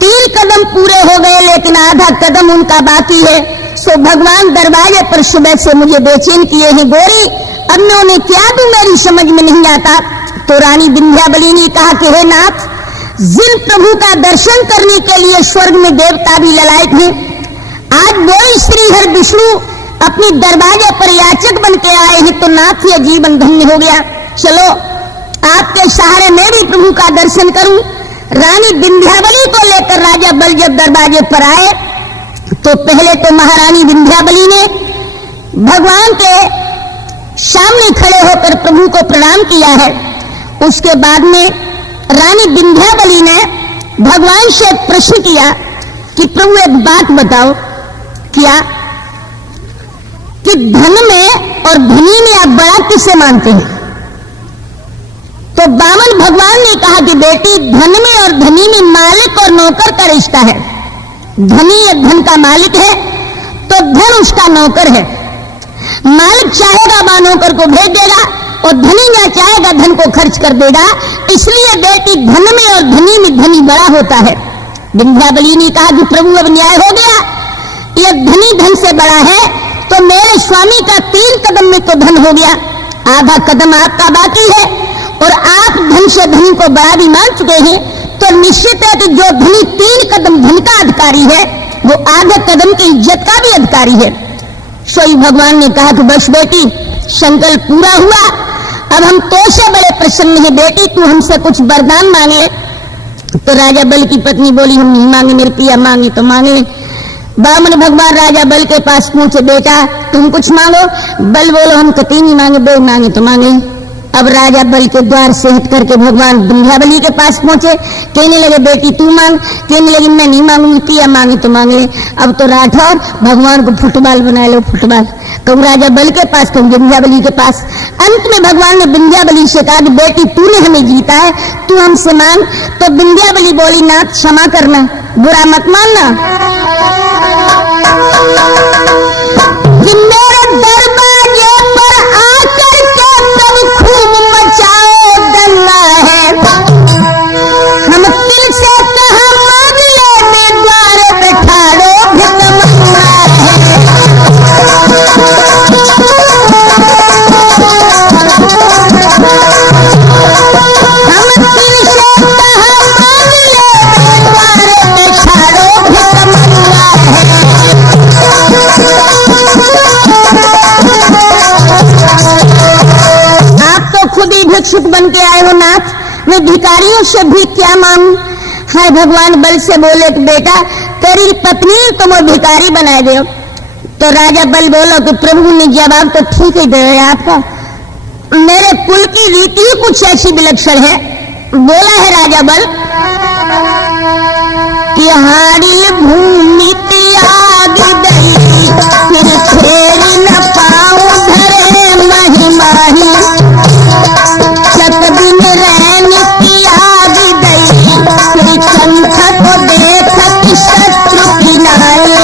3 कदम पूरे हो गए लेकिन आधा कदम उनका बाकी है। सो भगवान दरवाजे पर सुबह से मुझे बेचैन किए हैं। गोरी, अब मैं उन्हें क्या दूं, मेरी समझ में नहीं आता। तो रानी विंध्यावली ने कहा कि हे नाथ, जिन प्रभु का दर्शन करने के लिए स्वर्ग में देवता भी ललायत हैं, आज वही श्रीहरि विष्णु अपने दरवाजे पर याचक बन के आए हैं, तो नाथ ये जीवन धन्य हो गया। चलो आपके सहारे मैं भी प्रभु का दर्शन करूं। रानी विंध्यावली को लेकर राजा बल जब दरवाजे पर आए तो पहले तो महारानी विंध्यावली ने भगवान के सामने खड़े होकर प्रभु को प्रणाम किया है। उसके बाद में रानी विंध्यावली ने भगवान से प्रश्न किया कि प्रभु एक बात बताओ, क्या कि धन में और धनी में आप बड़ा किसे मानते हैं। तो बामन भगवान ने कहा कि बेटी, धन में और धनी में मालिक और नौकर का रिश्ता है। धनी एक धन का मालिक है तो धन उसका नौकर है। मालिक चाहेगा वह नौकर को भेज देगा और धनी ना चाहेगा धन को खर्च कर देगा। इसलिए बेटी, धन में और धनी में धनी बड़ा होता है। विंध्यावली ने कहा कि प्रभु अब न्याय हो गया, ये धनी धन से बड़ा है तो मेरे स्वामी का 3 कदम में तो धन हो गया, आधा कदम आपका बाकी है और आप धन से धनी को बड़ा भी मान चुके हैं, तो निश्चित है कि जो धनी 3 कदम धन का अधिकारी है वो आधे कदम की इज्जत का भी अधिकारी है। सोई भगवान ने कहा कि बस बेटी, संकल्प पूरा हुआ, अब हम तो से बड़े प्रसन्न हैं। बेटी तू हमसे कुछ वरदान मांगे। तो राजा बल की पत्नी बोली, हम नहीं मांगे मेरे प्रिया, मांगे तो मांगे। बामन भगवान राजा बल के पास पूछे, बेटा तुम कुछ मांगो। बल बोलो, हम कतई नहीं मांगे, बे मांगे तो मांगे। अब राजा बल के द्वार से हट करके भगवान विंध्यावली के पास पहुंचे, कहने लगे बेटी तू मांग। कहने लगी मैं नहीं मांगूंगी, पिया मांगे तो मांगे। अब तो राठौर भगवान को फुटबॉल बना लो, फुटबॉल। कहूँ राजा बल के पास, कहूँ विंध्यावली के पास। अंत में भगवान ने विंध्यावली से कहा कि बेटी तूने हमें जीता है, तू हमसे मांग। तो विंध्यावली बोली, नाथ क्षमा करना, बुरा मत मानना कि मेरे दरवाजे पर आकर के तुम खूब मचाओ। भिक्षुक बन के आए हो नाथ, मैं भिखारियों से भी क्या मांगू। हाय भगवान बल से बोले कि बेटा तेरी पत्नी तो मैं भिखारी बनाए दे। तो राजा बल बोला कि प्रभु ने जवाब तो ठीक ही दे आपका, मेरे कुल की रीति कुछ ऐसी विलक्षण है। बोला है राजा बल कि हारिल भूमि त्याग दई, फिर फेर न पाऊं धरे महिमाही, चक दिन रहन की आग दई, फिर कंठ को देखत शत्रु की नाई।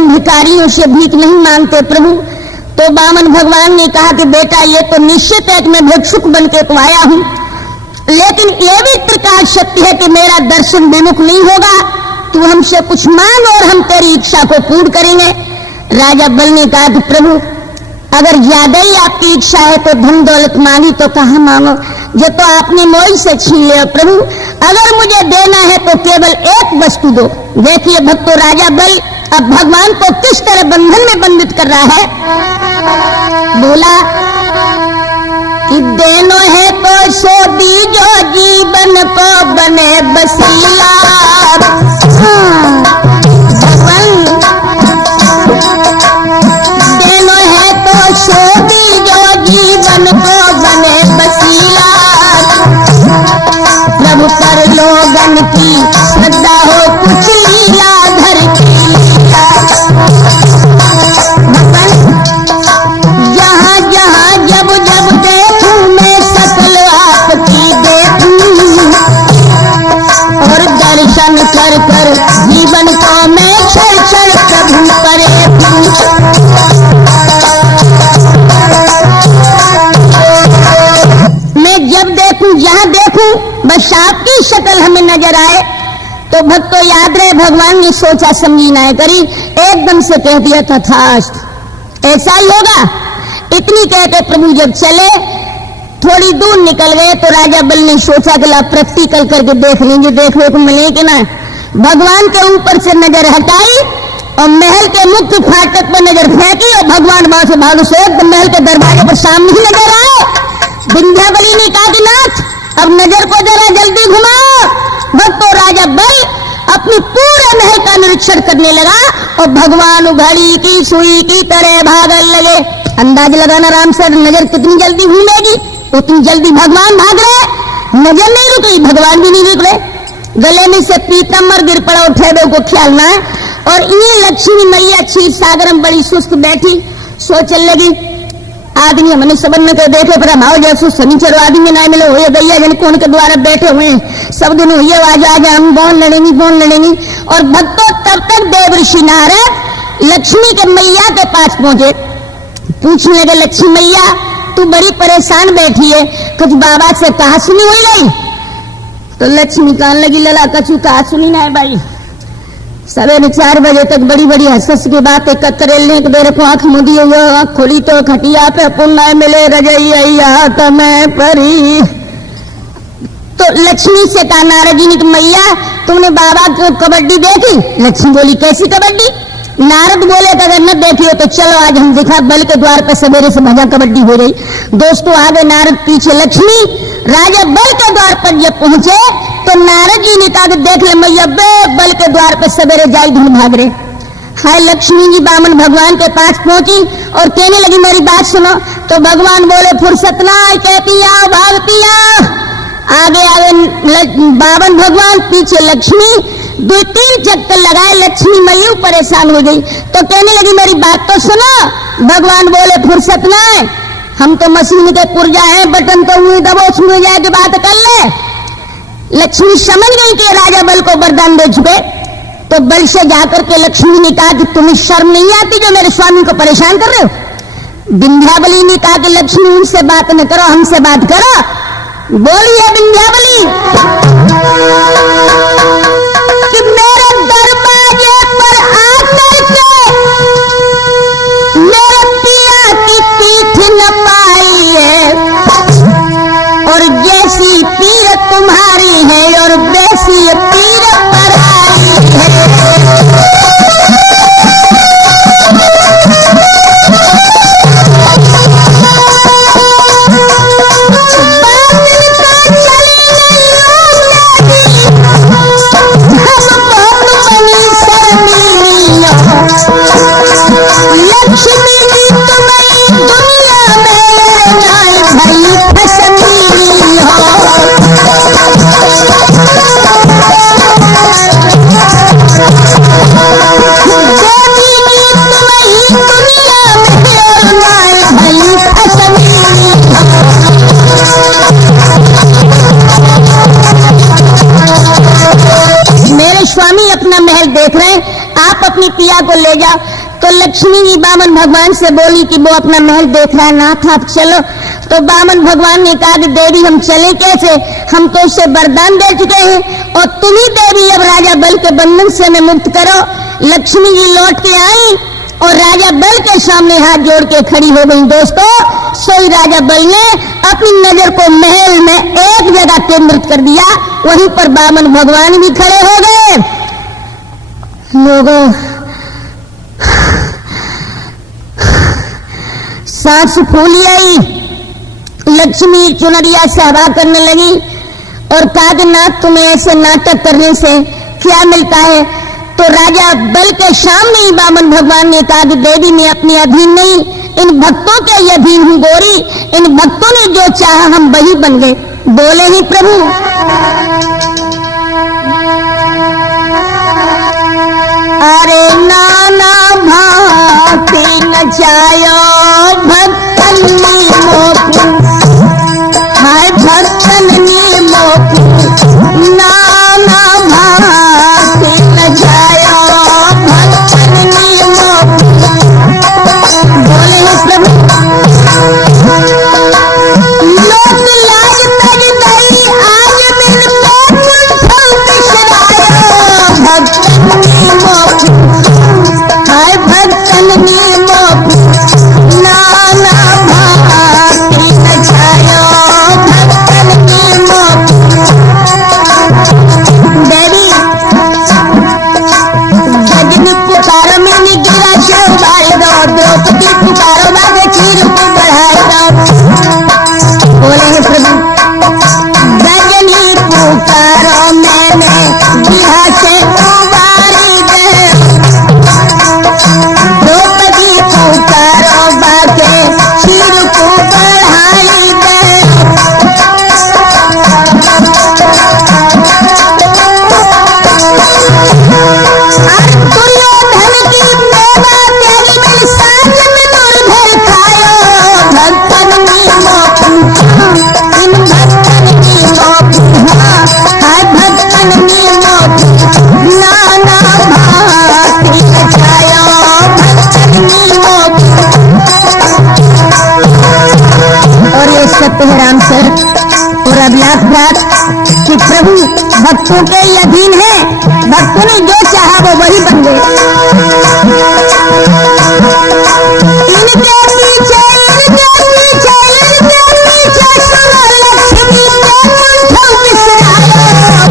भिखारियों से भीख नहीं मांगते प्रभु। तो बामन भगवान ने कहा कि बेटा ये तो निश्चित है कि मैं भिक्षुक बन के तो आया हूं, लेकिन ये भी त्रिकाल शक्ति है कि मेरा दर्शन विमुख नहीं होगा। तू हमसे कुछ मांग और हम तेरी इच्छा को पूर्ण करेंगे। राजा बल ने कहा कि प्रभु अगर ज्यादा ही आपकी इच्छा है तो धन दौलत मांगी तो कहाँ मांगो, जो तो आपने मोल से छीन लिया। प्रभु अगर मुझे देना है तो केवल एक वस्तु दो। देखिए भक्तों राजा बल अब भगवान को किस तरह बंधन में बंधित कर रहा है। बोला कि देनो है तो सो दीजो जीवन को बने बसीला। भगवान देनो है तो सो दीजो जीवन को बने बसीला। प्रभु पर लोगन की श्रद्धा हो कुछ लीला धर की। जहाँ जहाँ जब जब देखूं मैं सकल आपकी देखूं, और दर्शन कर कर जीवन को मैं क्षण क्षण प्रभु करे मैं जब देखूं जहाँ देखूं बस आपकी शक्ल हमें नजर आए। तो भक्तों याद रहे भगवान ने सोचा समझी ना करी, एकदम से कह दिया तथास्तु ऐसा ही होगा। इतनी कहते प्रभु जब चले थोड़ी दूर निकल गए तो राजा बल ने सोचा कि ला प्रैक्टिकल करके देख लेंगे, देखने को मिले कि ना। भगवान के ऊपर से नजर हटाई और महल के मुख्य फाटक पर नजर फेंकी और भगवान वहां से भागो से एकदम महल के दरवाजे पर सामने ही नजर आए। विंध्यावली ने कहा कि नाथ अब नजर को जरा जल्दी घुमाओ। भक्तों राजा बल अपनी पूरे महल का निरीक्षण करने लगा और भगवान घड़ी की सुई की तरह भागने लगे। अंदाज लगाना राम सर नजर कितनी जल्दी घूमेगी, उतनी जल्दी भगवान भाग रहे। नजर नहीं रुक रही, भगवान भी नहीं रुक रहे। गले में से पीतम्बर गिर पड़ा उठे को ख्याल ना है। और इन्हीं लक्ष्मी मैया क्षीर सागर में बड़ी सुस्त बैठी सोचने लगी। आदमी हमने सबन में कर देखे पर भाव जैसो शनिचर आदमी ना मिले हुए भैया जन कौन के द्वारा बैठे हुए सब दिन हुई आवाज आ जाए हम कौन लड़ेंगी। और भक्तों तब तक देव ऋषि नारद लक्ष्मी के मैया के पास पहुंचे। पूछने लगे लक्ष्मी मैया तू बड़ी परेशान बैठी है, कुछ बाबा से कहा सुनी हुई गई। तो लक्ष्मी कहने लगी लला कछु कहा सुनी ना है भाई। सवेरे 4 बजे तक बड़ी बड़ी हंस की बातें कतरेलने के मेरे को आंख मुदी हुई आंख खोली तो खटिया पे पुन्ना मिले रजैया तमें परी। तो लक्ष्मी से कहा नारद जी ने कि मैया तुमने बाबा को कबड्डी देखी। लक्ष्मी बोली कैसी कबड्डी। नारद बोले अगर न देखी हो तो चलो आज हम दिखा। बल के द्वार पर सवेरे से भजा कबड्डी हो रही। दोस्तों आगे नारद पीछे लक्ष्मी। राजा बल के द्वार पर जब पहुंचे तो नारद जी ने कहा देख ले मैया बल के द्वार पर सवेरे जाई धुन भाग रहे। हाय लक्ष्मी जी बामन भगवान के पास पहुंची और कहने लगी मेरी बात सुनो। तो भगवान बोले फुर्सत ना कहती आओ भागती आओ। आगे आगे बावन भगवान, पीछे लक्ष्मी। 2-3 चक्कर लगाए, लक्ष्मी मयू परेशान हो गई तो कहने लगी मेरी बात तो सुनो। भगवान बोले फुर्सत ना है, हम तो मशीन के पुर्जा हैं, बटन तो हुई दबो उसमें जाके बात कर ले। लक्ष्मी समझ गई कि राजा बल को वरदान दे चुके, तो बल से जाकर के लक्ष्मी ने कहा कि तुम्हें शर्म नहीं आती जो मेरे स्वामी को परेशान कर रहे हो। विंध्यावली ने कहा कि लक्ष्मी उनसे बात न करो, हमसे बात करो। बोलिए विंध्यावली कि मेरे दरवाजे पर आकर के मेरे पिया की पीठ न पाई है, और जैसी पीर तुम्हारी है और वैसी पीर पर आई है। देख रहे हैं, आप अपनी पिया को ले जाओ। तो लक्ष्मी जी बामन भगवान से बोली कि वो अपना महल देख रहा है, नाथ आप चलो। तो बामन भगवान ने कहा कि देवी हम चले कैसे, हम तो उसे वरदान दे चुके हैं और तुम ही देवी अब राजा बल के बंधन से हमें मुक्त करो। लक्ष्मी जी लौट के आई और राजा बल के सामने हाथ जोड़ के खड़ी हो गई। दोस्तों, सोई राजा बल ने अपनी नजर को महल में एक जगह केंद्रित कर दिया, वहीं पर बामन भगवान भी खड़े हो गए। लोगों, सांस फूली आई। लक्ष्मी चुनरिया से हवा करने लगी और कहा कि नाथ तुम्हें ऐसे नाटक करने से क्या मिलता है। तो राजा बल के सामने ही बामन भगवान ने कहा कि देवी मैं अपने अधीन नहीं, इन भक्तों के ही अधीन हूं गौरी। इन भक्तों ने जो चाहा हम वही बन गए। बोले ही प्रभु अरे नाना भांति नचायो भक्तन नी मोकू, हाय भक्तन नी मोकू, नाना भांति नचायो भक्तन नी मोकू। बोले हे प्रभु लोक लाज तज दई आज बिन मोकू फल बिसरायो भक्तन नी मोकू, हाय भक्तन नी मोकू, नाना भांति नचायो भक्तन नी मोकू। देवी जगनी पुकारो मैंने गिरा शव भाई दो, द्रौपदी पुकारो बागे चीर को बढ़ाए दो। बोले हे प्रभु गजनी पुकारो मैंने गिरा से उबारी दे, द्रौपदी पुकारो बागे चीर को बढ़ाई दे। दुर्योधन की मेवा तेरी मिल साज में निर्भर खायो भक्तन नी मोकू, इन भक्तन नी मोकू, हाय भक्तन नी मोकू, नाना भांति नचायो भक्तन नी मोकू। और ये सत्य है राम सर और अभिलाष भ्रात कि प्रभु भक्तों के ही अधीन है, भक्तों ने जो चाहा वो वही बन गए। इनके पीछे सुनो लक्ष्मी के कंठ बिसरायो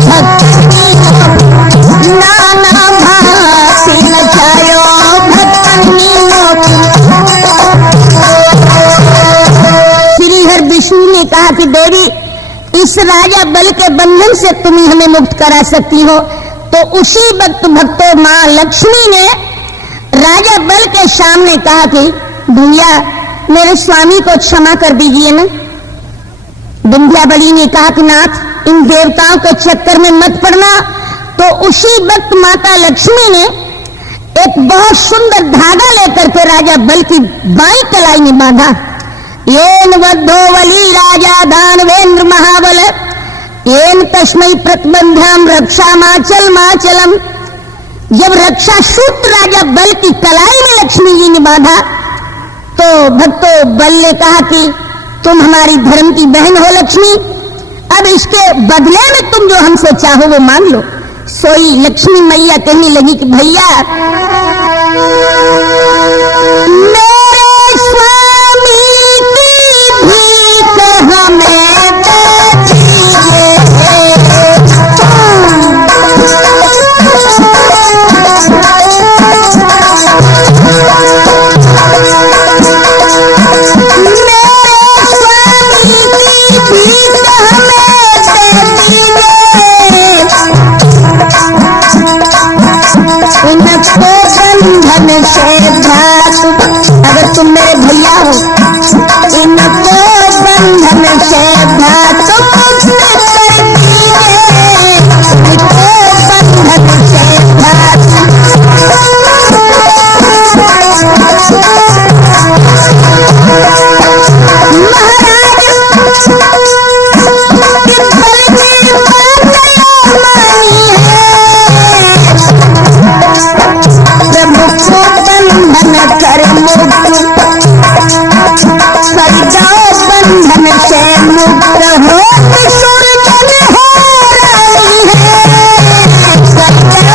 भक्तन नी मोकू, नाना भांति नचायो भक्तन नी मोकू। श्री हरि विष्णु ने कहा कि देवी इस राजा बल के बंधन से तुम ही हमें मुक्त करा सकती हो। तो उसी वक्त भक्तों मां लक्ष्मी ने राजा बल के सामने कहा कि भैया मेरे स्वामी को क्षमा कर दीजिए ना। विंध्यावली ने कहा कि नाथ, इन देवताओं के चक्कर में मत पड़ना। तो उसी वक्त माता लक्ष्मी ने एक बहुत सुंदर धागा लेकर के राजा बल की बाई कलाई में बांधा। येन वद्धो वली राजा दानवेंद्र महाबल, येन तस्मै प्रतिबंध्याम रक्षा माचल माचलम। जब रक्षा सूत्र राजा बल की कलाई में लक्ष्मी जी ने बांधा तो भक्तों, बल ने कहा कि तुम हमारी धर्म की बहन हो लक्ष्मी, अब इसके बदले में तुम जो हमसे चाहो वो मांग लो। सोई लक्ष्मी मैया कहने लगी कि भैया, मेरे स्वामी की भीख हमें दे दीजिए। बंधन से धातु, अगर तुम मेरे भैया हो, इनको बंधन से धातु मुक्त कर दीजिए, इनको बंधन से धातु। बंधन से मुक्त हो विसर्जन हो रही है, बंधन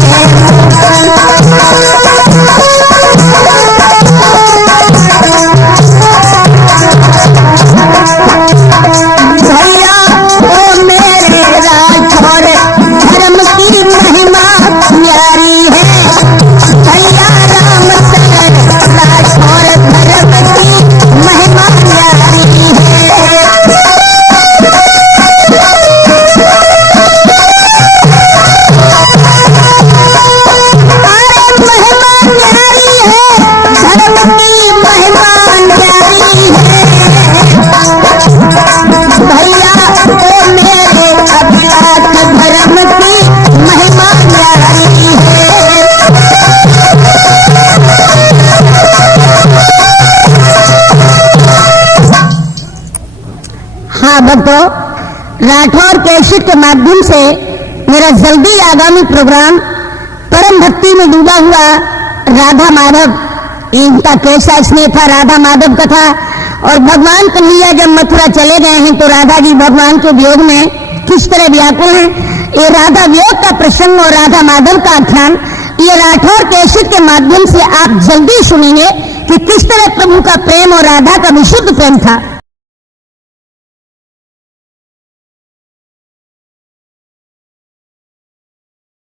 से भैया ओ मेरे राठौर, धर्म की महिमा न्यारी है। भैया राम सर राठौर, धर्म की महिमा न्यारी है। अरे महिमा न्यारी है, धर्म की महिमा न्यारी है। भैया ओ मेरे अभिलाष, धर्म की महिमा न्यारी है। हाँ भक्तों, राठौर कैसेट के माध्यम से मेरा जल्दी आगामी प्रोग्राम परम भक्ति में डूबा हुआ राधा माधव, इनका कैसा स्नेह था, राधा माधव का था। और भगवान कन्हैया जब मथुरा चले गए हैं तो राधा जी भगवान के वियोग में किस तरह व्याकुल हैं, ये राधा वियोग का प्रसंग और राधा माधव का आख्यान ये राठौर कैसेट के माध्यम से आप जल्दी सुनेंगे कि किस तरह प्रभु का प्रेम और राधा का विशुद्ध प्रेम था।